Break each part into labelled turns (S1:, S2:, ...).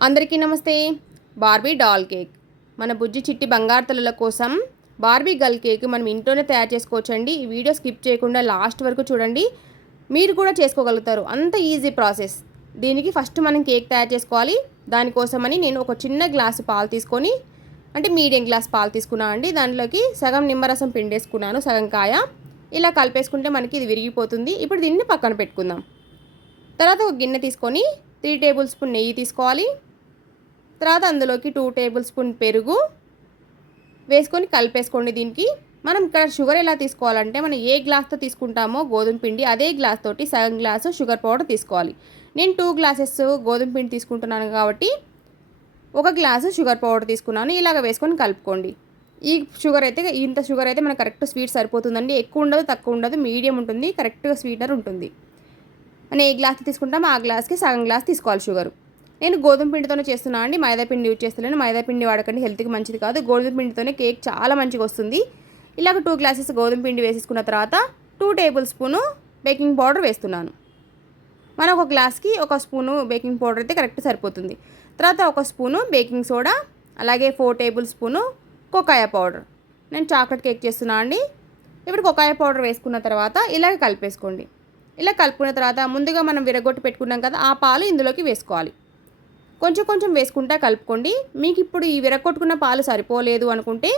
S1: అందరికీ నమస్తే. Barbie doll cake. మన బుజ్జి చిట్టి బంగారు కోసం బార్బీ గర్ల్ కేక్ మనం ఇంట్లోనే తయారు చేసుకోవచ్చండి. ఈ వీడియో స్కిప్ చేయకుండా లాస్ట్ వరకు చూడండి. మీరు కూడా చేసుకోగలుగుతారు. అంత ఈజీ ప్రాసెస్. దీనికి ఫస్ట్ మనం కేక్ తయారు చేసుకోవాలి. దానికోసమని నేను ఒక చిన్న గ్లాసు పాలు తీసుకొని అంటే మీడియం గ్లాస్ పాలు తీసుకున్నాను అండి. దాంట్లోకి సగం నిమ్మరసం పిండేసుకున్నాను సగం కాయ. ఇలా కలిపేసుకుంటే మనకి ఇది విరిగిపోతుంది. ఇప్పుడు దీన్ని పక్కన పెట్టుకుందాం. తర్వాత ఒక గిన్నె తీసుకొని త్రీ టేబుల్ స్పూన్ నెయ్యి తీసుకోవాలి. తర్వాత అందులోకి టూ టేబుల్ స్పూన్ పెరుగు వేసుకొని కలిపేసుకోండి దీనికి. మనం ఇక్కడ షుగర్ ఎలా తీసుకోవాలంటే మనం ఏ గ్లాస్తో తీసుకుంటామో గోధుమ పిండి అదే గ్లాస్ తోటి సగం గ్లాసు షుగర్ పౌడర్ తీసుకోవాలి. నేను టూ గ్లాసెస్ గోధుమ పిండి తీసుకుంటున్నాను కాబట్టి ఒక గ్లాసు షుగర్ పౌడర్ తీసుకున్నాను. ఇలాగ వేసుకొని కలుపుకోండి. ఈ షుగర్ అయితే ఇంత షుగర్ అయితే మనకు కరెక్ట్ స్వీట్ సరిపోతుందండి. ఎక్కువ ఉండదు తక్కువ ఉండదు మీడియం ఉంటుంది కరెక్ట్గా స్వీటర్ ఉంటుంది. మనం ఏ గ్లాస్ తీసుకుంటామో ఆ గ్లాస్కి సగం గ్లాస్ తీసుకోవాలి షుగర్. నేను గోధుమ పిండితోనే చేస్తున్నా అండి. మైదా పిండి యూజ్ చేస్తున్నాను మైదా పిండి వాడకండి. హెల్త్కి మంచిది కాదు. గోధుమ పిండితోనే కేక్ చాలా మంచిగా వస్తుంది. ఇలాగ టూ గ్లాసెస్ గోధుమ పిండి వేసేసుకున్న తర్వాత two tablespoon baking powder వేస్తున్నాను. మన ఒక గ్లాస్కి ఒక స్పూను బేకింగ్ పౌడర్ అయితే కరెక్ట్ సరిపోతుంది. తర్వాత ఒక స్పూను బేకింగ్ సోడా అలాగే four tablespoon cocoa powder. నేను చాక్లెట్ కేక్ చేస్తున్నాను అండి. ఇప్పుడు కొకాయ పౌడర్ వేసుకున్న తర్వాత ఇలాగ కలిపేసుకోండి. ఇలా కలుపుకున్న తర్వాత ముందుగా మనం విరగొట్టి పెట్టుకున్నాం కదా ఆ పాలు ఇందులోకి వేసుకోవాలి. కొంచెం కొంచెం వేసుకుంటా కలుపుకోండి. మీకు ఇప్పుడు ఈ విరగొట్టుకున్న పాలు సరిపోలేదు అనుకుంటే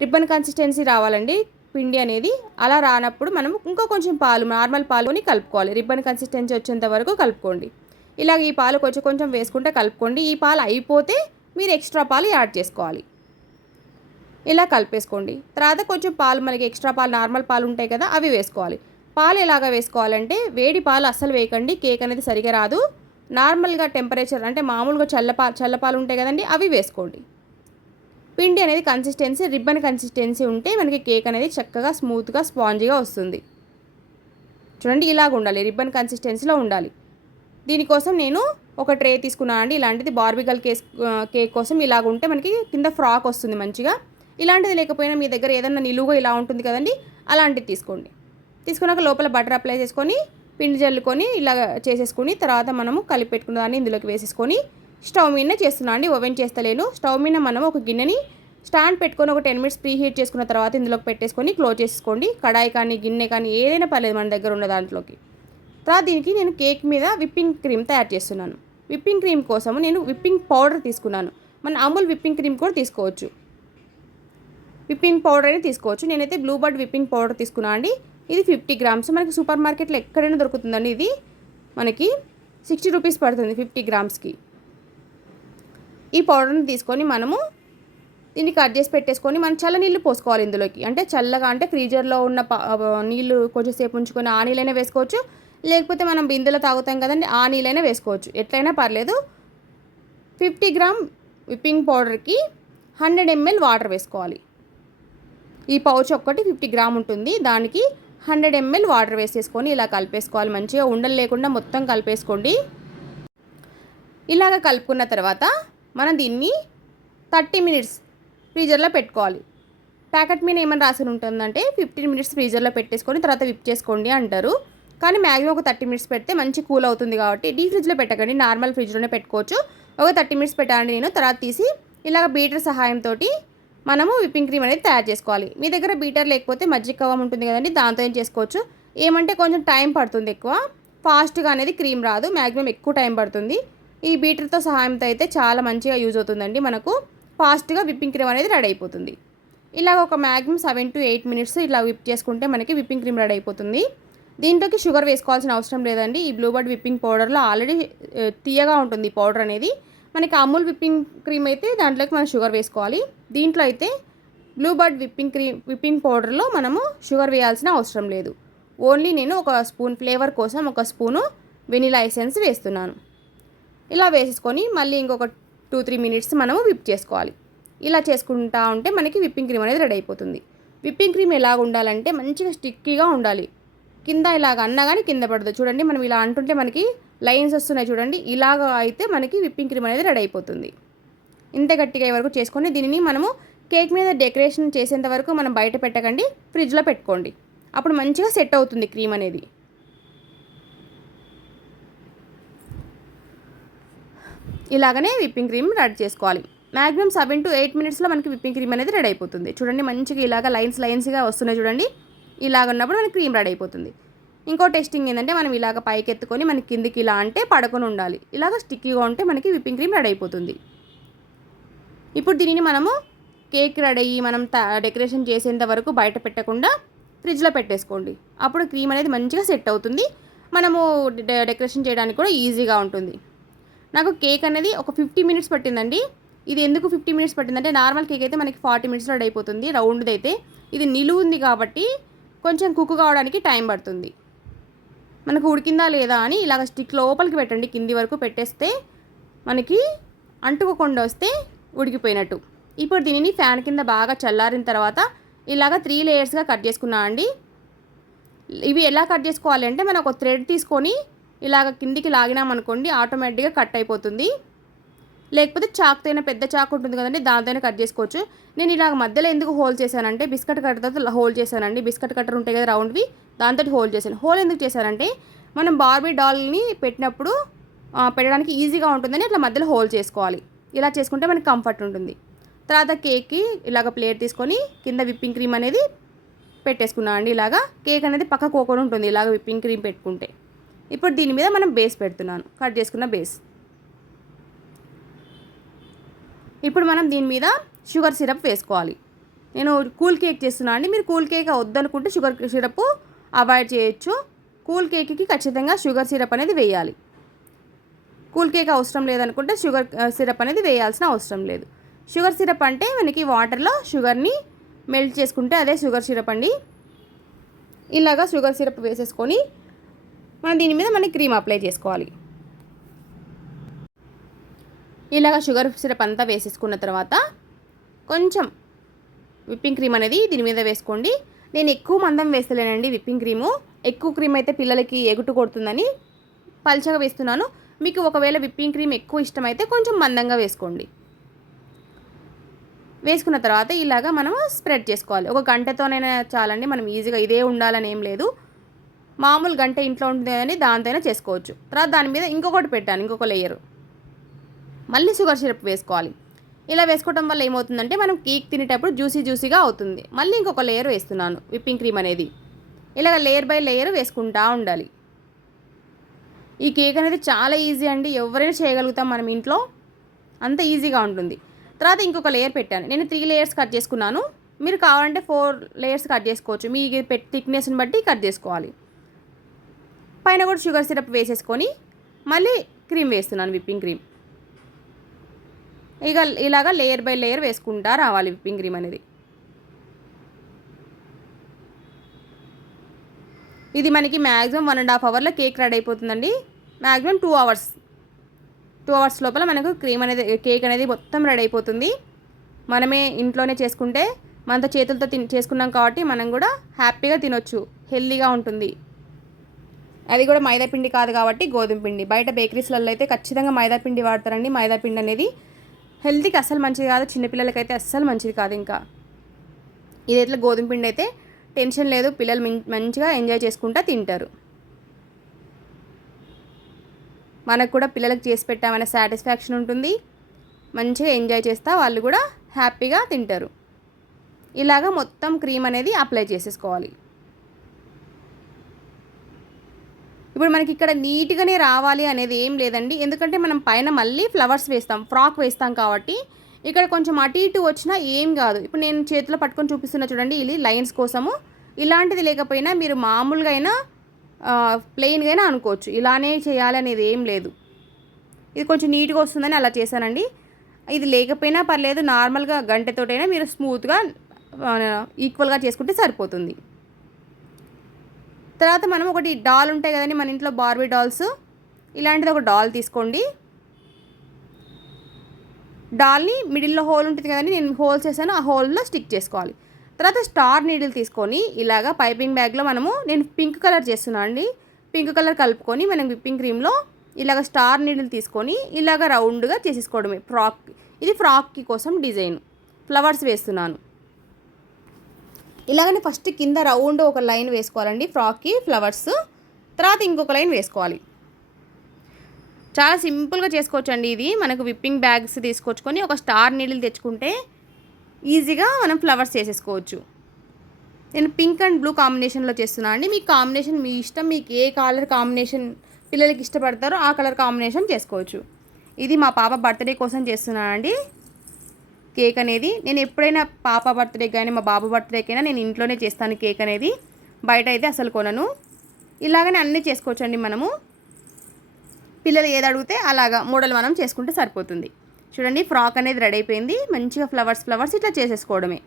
S1: రిబ్బన్ కన్సిస్టెన్సీ రావాలండి. పిండి అనేది అలా రానప్పుడు మనం ఇంకా కొంచెం పాలు నార్మల్ పాలుని కలుపుకోవాలి. రిబ్బన్ కన్సిస్టెన్సీ వచ్చేంత వరకు కలుపుకోండి. ఇలాగ ఈ పాలు కొంచెం కొంచెం వేసుకుంటే కలుపుకోండి. ఈ పాలు అయిపోతే మీరు ఎక్స్ట్రా పాలు యాడ్ చేసుకోవాలి. ఇలా కలిపేసుకోండి. తర్వాత కొంచెం పాలు మనకి ఎక్స్ట్రా పాలు నార్మల్ పాలు ఉంటాయి కదా అవి వేసుకోవాలి. పాలు ఎలాగా వేసుకోవాలంటే వేడి పాలు అస్సలు వేయకండి కేక్ అనేది సరిగా రాదు. నార్మల్గా టెంపరేచర్ అంటే మామూలుగా చల్లపా చల్లపాలు ఉంటాయి కదండి అవి వేసుకోండి. పిండి అనేది కన్సిస్టెన్సీ రిబ్బన్ కన్సిస్టెన్సీ ఉంటే మనకి కేక్ అనేది చక్కగా స్మూత్గా స్పాంజీగా వస్తుంది. చూడండి ఇలాగ ఉండాలి రిబ్బన్ కన్సిస్టెన్సీలో ఉండాలి. దీనికోసం నేను ఒక ట్రే తీసుకున్నాను అండి ఇలాంటిది బార్బికల్ కేక్ కేక్ కోసం ఇలాగ ఉంటే మనకి కింద ఫ్రాక్ వస్తుంది మంచిగా. ఇలాంటిది లేకపోయినా మీ దగ్గర ఏదన్నా నిలువుగా ఇలా ఉంటుంది కదండి అలాంటిది తీసుకోండి. తీసుకున్నాక లోపల బటర్ అప్లై చేసుకొని పిండి జల్లుకొని ఇలా చేసేసుకుని తర్వాత మనము కలిపి పెట్టుకున్న దాన్ని ఇందులోకి వేసేసుకొని స్టవ్ మీద చేస్తున్నాను అండి. ఓవెన్ చేస్తలేను. స్టవ్ మీద మనం ఒక గిన్నెని స్టాండ్ పెట్టుకొని ఒక టెన్ మినిట్స్ ప్రీ హీట్ చేసుకున్న తర్వాత ఇందులోకి పెట్టేసుకొని క్లోజ్ చేసుకోండి. కడాయి కానీ గిన్నె కానీ ఏదైనా పర్లేదు మన దగ్గర ఉన్న దాంట్లోకి. తర్వాత దీనికి నేను కేక్ మీద విప్పింగ్ క్రీమ్ తయారు చేస్తున్నాను. విప్పింగ్ క్రీమ్ కోసము నేను విప్పింగ్ పౌడర్ తీసుకున్నాను. మన అమూల్ విప్పింగ్ క్రీమ్ కూడా తీసుకోవచ్చు. విప్పింగ్ పౌడర్ అనేది తీసుకోవచ్చు. నేనైతే బ్లూ బర్డ్ విప్పింగ్ పౌడర్ తీసుకున్నాను అండి. ఇది ఫిఫ్టీ గ్రామ్స్. మనకి సూపర్ మార్కెట్లో ఎక్కడైనా దొరుకుతుందండి ఇది. మనకి సిక్స్టీ రూపీస్ పడుతుంది ఫిఫ్టీ గ్రామ్స్కి. ఈ పౌడర్ని తీసుకొని మనము దీన్ని కట్ చేసి పెట్టేసుకొని మనం చల్ల నీళ్ళు పోసుకోవాలి ఇందులోకి. అంటే చల్లగా అంటే ఫ్రీజర్లో ఉన్న నీళ్ళు కొంచెంసేపు ఉంచుకొని ఆ నీళ్ళైనా వేసుకోవచ్చు. లేకపోతే మనం బిందెలో తాగుతాం కదండి ఆ నీళ్ళైనా వేసుకోవచ్చు. ఎట్లయినా పర్లేదు. ఫిఫ్టీ గ్రామ్ విప్పింగ్ పౌడర్కి హండ్రెడ్ ఎంఎల్ వాటర్ వేసుకోవాలి. ఈ పౌచ్ ఒక్కటి ఫిఫ్టీ గ్రామ్ ఉంటుంది. దానికి హండ్రెడ్ ఎంఎల్ వాటర్ వేసేసుకొని ఇలా కలిపేసుకోవాలి. మంచిగా ఉండలు లేకుండా మొత్తం కలిపేసుకోండి. ఇలాగ కలుపుకున్న తర్వాత మనం దీన్ని థర్టీ మినిట్స్ ఫ్రీజర్లో పెట్టుకోవాలి. ప్యాకెట్ మీద ఏమైనా రాసి ఉంటుందంటే ఫిఫ్టీన్ మినిట్స్ ఫ్రీజర్లో పెట్టేసుకొని తర్వాత విప్ చేసుకోండి అంటారు. కానీ మ్యాక్సిమం ఒక థర్టీ మినిట్స్ పెడితే మంచి కూల్ అవుతుంది కాబట్టి డీ ఫ్రిడ్జ్లో పెట్టకండి. నార్మల్ ఫ్రిడ్జ్లోనే పెట్టుకోవచ్చు. ఒక థర్టీ మినిట్స్ పెట్టాలండి నేను తర్వాత తీసి ఇలాగ బీటర్ సహాయంతో మనము విప్పింగ్ క్రీమ్ అనేది తయారు చేసుకోవాలి. మీ దగ్గర బీటర్ లేకపోతే మజ్జిగ కవం ఉంటుంది కదండి దాంతో ఏం చేసుకోవచ్చు? ఏమంటే కొంచెం టైం పడుతుంది ఎక్కువ. ఫాస్ట్గా అనేది క్రీమ్ రాదు మ్యాక్సిమం ఎక్కువ టైం పడుతుంది. ఈ బీటర్తో సహాయంతో అయితే చాలా మంచిగా యూజ్ అవుతుందండి మనకు. ఫాస్ట్గా విప్పింగ్ క్రీమ్ అనేది రెడీ అయిపోతుంది. ఇలాగ ఒక maximum seven to eight minutes ఇలా విప్ చేసుకుంటే మనకి విప్పింగ్ క్రీమ్ రెడీ అయిపోతుంది. దీంట్లోకి షుగర్ వేసుకోవాల్సిన అవసరం లేదండి. ఈ బ్లూబర్డ్ విప్పింగ్ పౌడర్లో ఆల్రెడీ తీయగా ఉంటుంది పౌడర్ అనేది. మనకి అమూల్ విప్పింగ్ క్రీమ్ అయితే దాంట్లోకి మనం షుగర్ వేసుకోవాలి. దీంట్లో అయితే బ్లూబర్డ్ విప్పింగ్ క్రీమ్ విప్పింగ్ పౌడర్లో మనము షుగర్ వేయాల్సిన అవసరం లేదు. ఓన్లీ నేను ఒక స్పూన్ ఫ్లేవర్ కోసం ఒక స్పూను వెనిలా ఎసెన్స్ వేస్తున్నాను. ఇలా వేసేసుకొని మళ్ళీ ఇంకొక టూ త్రీ మినిట్స్ మనము విప్ చేసుకోవాలి. ఇలా చేసుకుంటా ఉంటే మనకి విప్పింగ్ క్రీమ్ అనేది రెడీ అయిపోతుంది. విప్పింగ్ క్రీమ్ ఎలాగ ఉండాలంటే మంచిగా స్టిక్కీగా ఉండాలి. కింద ఇలాగ అన్నా కానీ కింద పడదు. చూడండి మనం ఇలా అంటుంటే మనకి లైన్స్ వస్తున్నాయి చూడండి. ఇలాగ అయితే మనకి విప్పింగ్ క్రీమ్ అనేది రెడీ అయిపోతుంది. ఇంత గట్టిగా వరకు చేసుకొని దీనిని మనము కేక్ మీద డెకరేషన్ చేసేంత వరకు మనం బయట పెట్టకండి ఫ్రిడ్జ్లో పెట్టుకోండి. అప్పుడు మంచిగా సెట్ అవుతుంది క్రీమ్ అనేది. ఇలాగనే విప్పింగ్ క్రీమ్ రెడీ చేసుకోవాలి. మ్యాక్సిమం సెవెన్ టు ఎయిట్ మినిట్స్లో మనకి విప్పింగ్ క్రీమ్ అనేది రెడీ అయిపోతుంది. చూడండి మంచిగా ఇలాగ లైన్స్ లైన్స్గా వస్తున్నాయి చూడండి. ఇలాగ ఉన్నప్పుడు మనకి క్రీమ్ రెడీ అయిపోతుంది. ఇంకో టెస్టింగ్ ఏంటంటే మనం ఇలాగ పైకి ఎత్తుకొని మనకి కిందికి ఇలా అంటే పడకొని ఉండాలి. ఇలాగ స్టిక్కీగా ఉంటే మనకి విప్పింగ్ క్రీమ్ రెడీ అయిపోతుంది. ఇప్పుడు దీనిని మనము కేక్ రెడీ అయ్యి మనం డెకరేషన్ చేసేంత వరకు బయట పెట్టకుండా ఫ్రిడ్జ్లో పెట్టేసుకోండి. అప్పుడు క్రీమ్ అనేది మంచిగా సెట్ అవుతుంది. మనము డె- డెకరేషన్ చేయడానికి కూడా ఈజీగా ఉంటుంది. నాకు కేక్ అనేది ఒక ఫిఫ్టీ మినిట్స్ పట్టిందండి. ఇది ఎందుకు ఫిఫ్టీ మినిట్స్ పట్టిందంటే నార్మల్ కేక్ అయితే మనకి ఫార్టీ మినిట్స్లో రెడీ అయిపోతుంది. రౌండ్ది అయితే. ఇది నిలువు ఉంది కాబట్టి కొంచెం కుక్ కావడానికి టైం పడుతుంది. మనకు ఉడికిందా లేదా అని ఇలాగ స్టిక్ లోపలికి పెట్టండి. కింది వరకు పెట్టేస్తే మనకి అంటుకోకుండా వస్తే ఉడికిపోయినట్టు. ఇప్పుడు దీనిని ఫ్యాన్ కింద బాగా చల్లారిన తర్వాత ఇలాగ త్రీ లేయర్స్గా కట్ చేసుకున్నా అండి. ఇవి ఎలా కట్ చేసుకోవాలి అంటే మనం ఒక థ్రెడ్ తీసుకొని ఇలాగ కిందికి లాగినామనుకోండి ఆటోమేటిక్గా కట్ అయిపోతుంది. లేకపోతే చాకుతోనే పెద్ద చాకు ఉంటుంది కదండి దాంతోనే కట్ చేసుకోవచ్చు. నేను ఇలాగ మధ్యలో ఎందుకు హోల్ చేశానంటే బిస్కెట్ కట్టర్తో హోల్ చేశానండి. బిస్కెట్ కట్టర్ ఉంటాయి కదా రౌండ్వి దాంతో హోల్ చేశాను. హోల్ ఎందుకు చేశానంటే మనం బార్బీ డాల్ని పెట్టినప్పుడు పెట్టడానికి ఈజీగా ఉంటుందని అట్లా మధ్యలో హోల్ చేసుకోవాలి. ఇలా చేసుకుంటే మనకి కంఫర్ట్ ఉంటుంది. తర్వాత కేక్కి ఇలాగ ప్లేట్ తీసుకొని కింద విప్పింగ్ క్రీమ్ అనేది పెట్టేసుకున్నాం అండి. ఇలాగా కేక్ అనేది పక్క కోకొని ఉంటుంది ఇలాగ విప్పింగ్ క్రీమ్ పెట్టుకుంటే. ఇప్పుడు దీని మీద మనం బేస్ పెడుతున్నాను. కట్ చేసుకున్న బేస్. ఇప్పుడు మనం దీని మీద షుగర్ సిరప్ వేసుకోవాలి. నేను కూల్ కేక్ చేస్తున్నా అండి. మీరు కూల్ కేక్ వద్దనుకుంటే షుగర్ సిరప్ అవాయిడ్ చేయొచ్చు. కూల్ కేక్కి ఖచ్చితంగా షుగర్ సిరప్ అనేది వేయాలి. కూల్ కేక్ అవసరం లేదనుకుంటే షుగర్ సిరప్ అనేది వేయాల్సిన అవసరం లేదు. షుగర్ సిరప్ అంటే మనకి వాటర్లో షుగర్ని మెల్ట్ చేసుకుంటే అదే షుగర్ సిరప్ అండి. ఇలాగా షుగర్ సిరప్ వేసేసుకొని మనం దీని మీద మనకి క్రీమ్ అప్లై చేసుకోవాలి. ఇలాగ షుగర్ సిరప్ అంతా వేసేసుకున్న తర్వాత కొంచెం విప్పింగ్ క్రీమ్ అనేది దీని మీద వేసుకోండి. నేను ఎక్కువ మందం వేస్తలేనండి విప్పింగ్ క్రీము. ఎక్కువ క్రీమ్ అయితే పిల్లలకి ఎగుటు కొడుతుందని పల్చగా వేస్తున్నాను. మీకు ఒకవేళ విప్పింగ్ క్రీమ్ ఎక్కువ ఇష్టమైతే కొంచెం మందంగా వేసుకోండి. వేసుకున్న తర్వాత ఇలాగా మనం స్ప్రెడ్ చేసుకోవాలి. ఒక గంటతోనైనా చాలండి మనం ఈజీగా ఇదే ఉండాలని ఏం లేదు. మామూలు గంట ఇంట్లో ఉంటుంది అని దానితోనే చేసుకోవచ్చు. తర్వాత దాని మీద ఇంకొకటి పెట్టాను ఇంకొక లేయరు మళ్ళీ షుగర్ సిరప్ వేసుకోవాలి. ఇలా వేసుకోవడం వల్ల ఏమవుతుందంటే మనం కేక్ తినేటప్పుడు జ్యూసీ జ్యూసీగా అవుతుంది. మళ్ళీ ఇంకొక లేయర్ వేస్తున్నాను విప్పింగ్ క్రీమ్ అనేది. ఇలాగ లేయర్ బై లేయర్ వేసుకుంటా ఉండాలి. ఈ కేక్ అనేది చాలా ఈజీ అండి. ఎవరైనా చేయగలుగుతాం మనం ఇంట్లో. అంత ఈజీగా ఉంటుంది. తర్వాత ఇంకొక లేయర్ పెట్టాను. నేను త్రీ లేయర్స్ కట్ చేసుకున్నాను. మీరు కావాలంటే ఫోర్ లేయర్స్ కట్ చేసుకోవచ్చు. మీ పెట్ థిక్నెస్ని బట్టి కట్ చేసుకోవాలి. పైన కూడా షుగర్ సిరప్ వేసేసుకొని మళ్ళీ క్రీమ్ వేస్తున్నాను విప్పింగ్ క్రీమ్ ఇక ఇలాగా లేయర్ బై లేయర్ వేసుకుంటా రావాలి విప్పింగ్ క్రీమ్ అనేది. ఇది మనకి మ్యాక్సిమం వన్ అండ్ హాఫ్ అవర్లో కేక్ రెడీ అయిపోతుందండి. Maximum two hours two hours లోపల మనకు క్రీమ్ అనేది కేక్ అనేది మొత్తం రెడీ అయిపోతుంది. మనమే ఇంట్లోనే చేసుకుంటే మనతో చేతులతో తిన్ చేసుకున్నాం కాబట్టి మనం కూడా హ్యాపీగా తినొచ్చు. హెల్తీగా ఉంటుంది. అది కూడా మైదా పిండి కాదు కాబట్టి గోధుమ పిండి. బయట బేకరీస్లలో అయితే ఖచ్చితంగా మైదా పిండి వాడతారండి. మైదా పిండి అనేది హెల్త్కి అస్సలు మంచిది కాదు చిన్నపిల్లలకైతే అస్సలు మంచిది కాదు ఇంకా. ఇది ఇట్లా గోధుమ పిండి అయితే టెన్షన్ లేదు పిల్లలు మంచిగా ఎంజాయ్ చేసుకుంటా తింటారు. మనకు కూడా పిల్లలకు చేసి పెట్టామనే సాటిస్ఫాక్షన్ ఉంటుంది. మంచిగా ఎంజాయ్ చేస్తా వాళ్ళు కూడా హ్యాపీగా తింటారు. ఇలాగా మొత్తం క్రీమ్ అనేది అప్లై చేసేసుకోవాలి. ఇప్పుడు మనకి ఇక్కడ నీట్గానే రావాలి అనేది ఏం లేదండి. ఎందుకంటే మనం పైన మళ్ళీ ఫ్లవర్స్ వేస్తాం ఫ్రాక్ వేస్తాం కాబట్టి ఇక్కడ కొంచెం అటు ఇటు వచ్చినా ఏం కాదు. ఇప్పుడు నేను చేతిలో పట్టుకొని చూపిస్తున్నా చూడండి ఇది లైన్స్ కోసము. ఇలాంటిది లేకపోయినా మీరు మామూలుగా అయినా ప్లెయిన్గా అయినా అనుకోవచ్చు. ఇలానే చేయాలి అనేది ఏం లేదు. ఇది కొంచెం నీట్గా వస్తుందని అలా చేశానండి. ఇది లేకపోయినా పర్లేదు నార్మల్గా గంటతోటైనా మీరు స్మూత్గా ఈక్వల్గా చేసుకుంటే సరిపోతుంది. తర్వాత మనం ఒకటి డాల్ ఉంటాయి కదండి మన ఇంట్లో బార్బీ డాల్స్. ఇలాంటిది ఒక డాల్ తీసుకోండి. డాల్ని మిడిల్లో హోల్ ఉంటుంది కదండి నేను హోల్ చేశాను ఆ హోల్లో స్టిక్ చేసుకోవాలి. తర్వాత స్టార్ నీడిల్ తీసుకొని ఇలాగా పైపింగ్ బ్యాగ్లో మనము నేను పింక్ కలర్ చేస్తున్నాను అండి. పింక్ కలర్ కలుపుకొని మనం విప్పింగ్ క్రీమ్లో ఇలాగ స్టార్ నీడిల్ తీసుకొని ఇలాగ రౌండ్గా చేసేసుకోవడమే. ఫ్రాక్ ఇది ఫ్రాక్కి కోసం డిజైన్. ఫ్లవర్స్ వేస్తున్నాను. ఇలాగనే ఫస్ట్ కింద రౌండ్ ఒక లైన్ వేసుకోవాలండి. ఫ్రాక్కి ఫ్లవర్స్. తర్వాత ఇంకొక లైన్ వేసుకోవాలి. చాలా సింపుల్గా చేసుకోవచ్చు అండి ఇది. మనకు విప్పింగ్ బ్యాగ్స్ తీసుకొచ్చుకొని ఒక స్టార్ నీళ్ళు తెచ్చుకుంటే ఈజీగా మనం ఫ్లవర్స్ చేసేసుకోవచ్చు. నేను పింక్ అండ్ బ్లూ కాంబినేషన్లో చేస్తున్నాను అండి. మీ కాంబినేషన్ మీ ఇష్టం మీకు ఏ కలర్ కాంబినేషన్ పిల్లలకి ఇష్టపడతారో ఆ కలర్ కాంబినేషన్ చేసుకోవచ్చు. ఇది మా పాప బర్త్డే కోసం చేస్తున్నానండి. కేక్ అనేది నేను ఎప్పుడైనా పాప బర్త్డే కానీ మా బాబు బర్త్డేకైనా నేను ఇంట్లోనే చేస్తాను కేక్ అనేది. బయట అయితే అసలు కొనను. ఇలాగనే అన్నీ చేసుకోవచ్చండి మనము. పిల్లలు ఏది అడిగితే అలాగా మోడల్ మనం చేసుకుంటే సరిపోతుంది. చూడండి ఫ్రాక్ అనేది రెడీ అయిపోయింది. మంచిగా ఫ్లవర్స్ ఫ్లవర్స్ ఇట్లా చేసేసుకోవడమే.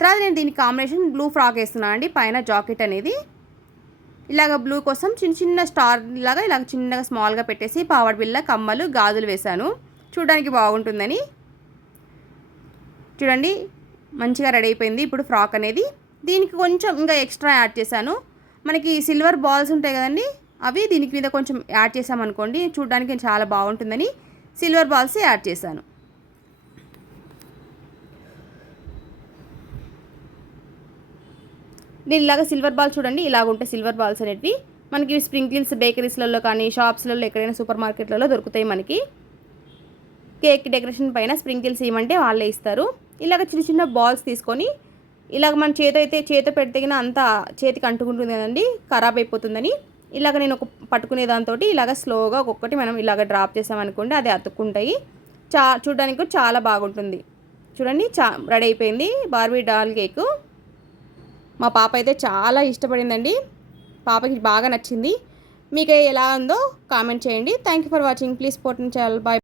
S1: తర్వాత నేను దీని కాంబినేషన్ బ్లూ ఫ్రాక్ వేస్తున్నాను అండి. పైన జాకెట్ అనేది. ఇలాగ బ్లూ కోసం చిన్న చిన్న స్టార్ లాగా ఇలాగ చిన్నగా స్మాల్గా పెట్టేసి పావడ బిల్ల కమ్మలు గాజులు వేశాను. చూడడానికి బాగుంటుందని. చూడండి మంచిగా రెడీ అయిపోయింది. ఇప్పుడు ఫ్రాక్ అనేది దీనికి కొంచెం ఇంకా ఎక్స్ట్రా యాడ్ చేశాను. మనకి సిల్వర్ బాల్స్ ఉంటాయి కదండి అవి దీనికి మీద కొంచెం యాడ్ చేసామనుకోండి చూడడానికి చాలా బాగుంటుందని సిల్వర్ బాల్స్ యాడ్ చేశాను. నేను ఇలాగ సిల్వర్ బాల్ చూడండి ఇలాగ ఉంటాయి సిల్వర్ బాల్స్ అనేటివి. మనకి స్ప్రింకిల్స్ బేకరీస్లలో కానీ షాప్స్లలో ఎక్కడైనా సూపర్ మార్కెట్లలో దొరుకుతాయి మనకి. కేక్ డెకరేషన్ పైన స్ప్రింకిల్స్ ఇవ్వమంటే వాళ్ళే ఇస్తారు. ఇలాగ చిన్న చిన్న బాల్స్ తీసుకొని ఇలాగ మన చేతి అయితే చేత పెడితే అంత చేతికి అంటుకుంటుంది కదండి ఖరాబ్ అయిపోతుందని. ఇలాగ నేను ఒక పట్టుకునే దాంతో ఇలాగ స్లోగా ఒక్కొక్కటి మనం ఇలాగ డ్రాప్ చేసామనుకోండి అది అతుక్కుంటాయి. చా చూడడానికి కూడా చాలా బాగుంటుంది. చూడండి చా రెడీ అయిపోయింది బార్బీ డాల్ కేకు. మా పాప అయితే చాలా ఇష్టపడిందండి. పాపకి బాగా నచ్చింది. మీకు ఎలా ఉందో కామెంట్ చేయండి. Thank you for watching please porting channel bye